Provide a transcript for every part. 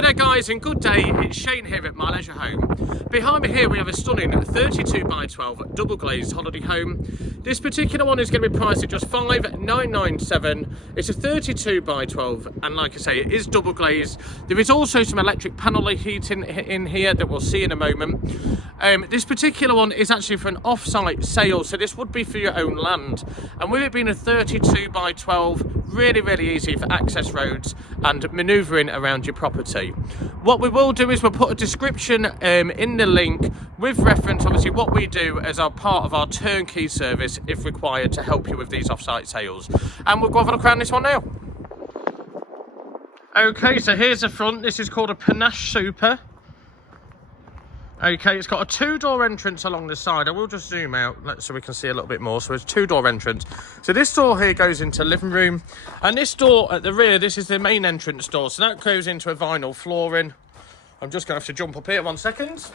Hi there guys, and good day. It's Shane here at My Leisure Home. Behind me here we have a stunning 32 by 12 double glazed holiday home. This particular one is going to be priced at just $5,997. It's a 32 by 12 and like I say, it is double glazed. There is also some electric panel heating in here that we'll see in a moment. This particular one is actually for an off-site sale, so this would be for your own land. And with it being a 32 by 12, really easy for access roads and manoeuvring around your property. What we will do is we'll put a description in the link with reference obviously what we do as our part of our turnkey service if required to help you with these off-site sales. And we'll go have a look around this one now. Okay, so here's the front. This is called a Panache Super. Okay, it's got a two-door entrance along the side. I will just zoom out so we can see a little bit more. So it's a two-door entrance. So this door here goes into living room. And this door at the rear, this is the main entrance door. So that goes into a vinyl flooring. I'm just going to have to jump up here 1 second.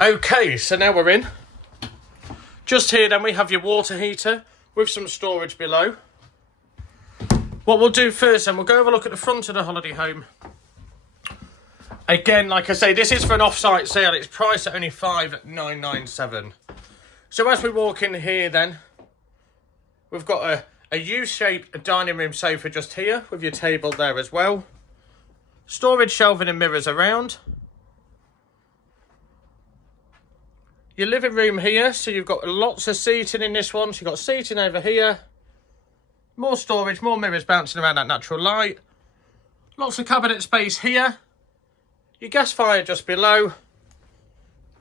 Okay, so now we're in. Just here then we have your water heater with some storage below. What we'll do first then, we'll go have a look at the front of the holiday home. Again, like I say, this is for an off-site sale. It's priced at only $5,997. So as we walk in here then, we've got a U-shaped dining room sofa just here with your table there as well. Storage shelving and mirrors around. Your living room here, so you've got lots of seating in this one. So you've got seating over here. More storage, more mirrors bouncing around that natural light. Lots of cabinet space here. Your gas fire just below.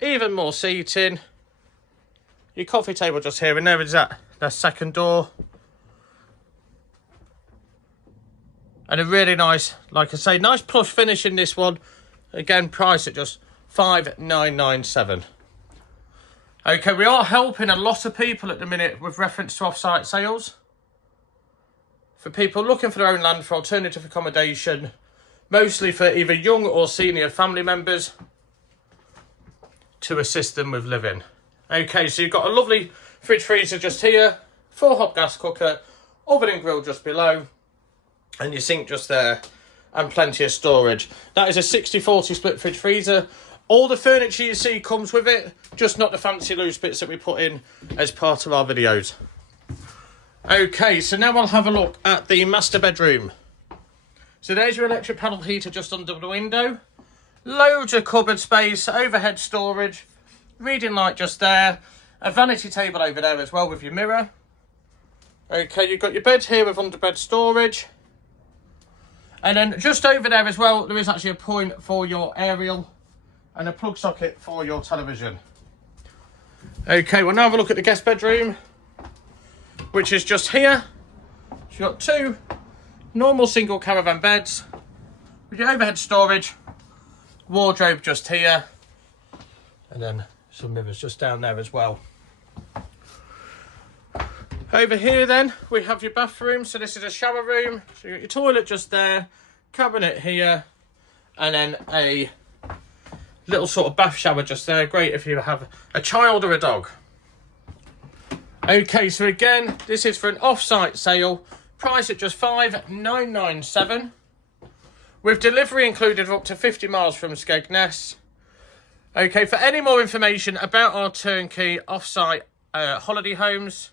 Even more seating. Your coffee table just here, and there is that second door. And a really nice, like I say, nice plush finish in this one. Again, priced at just $5,997. Okay, we are helping a lot of people at the minute with reference to off-site sales. For people looking for their own land for alternative accommodation. Mostly for either young or senior family members to assist them with living. Okay, so you've got a lovely fridge freezer just here, full hot gas cooker, oven and grill just below, and your sink just there, and plenty of storage. That is a 60-40 split fridge freezer. All the furniture you see comes with it, just not the fancy loose bits that we put in as part of our videos. Okay, so now I'll have a look at the master bedroom. So there's your electric panel heater just under the window. Loads of cupboard space, overhead storage, reading light just there. A vanity table over there as well with your mirror. Okay, you've got your bed here with underbed storage. And then just over there as well, there is actually a point for your aerial and a plug socket for your television. Okay, we'll now have a look at the guest bedroom, which is just here. So you've got two normal single caravan beds with your overhead storage, wardrobe just here, and then some mirrors just down there as well. Over here then we have your bathroom. So this is a shower room. So you got your toilet just there, cabinet here, and then a little sort of bath shower just there. Great if you have a child or a dog. Okay, so again, this is for an off-site sale. Price at just $5,997. With delivery included up to 50 miles from Skegness. Okay, for any more information about our turnkey off-site holiday homes,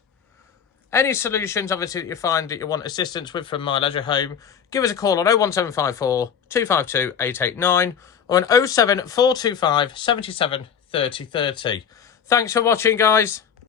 any solutions obviously that you find that you want assistance with from My Leisure Home, give us a call on 01754 252 889 or on 07425 77 30 30. Thanks for watching, guys.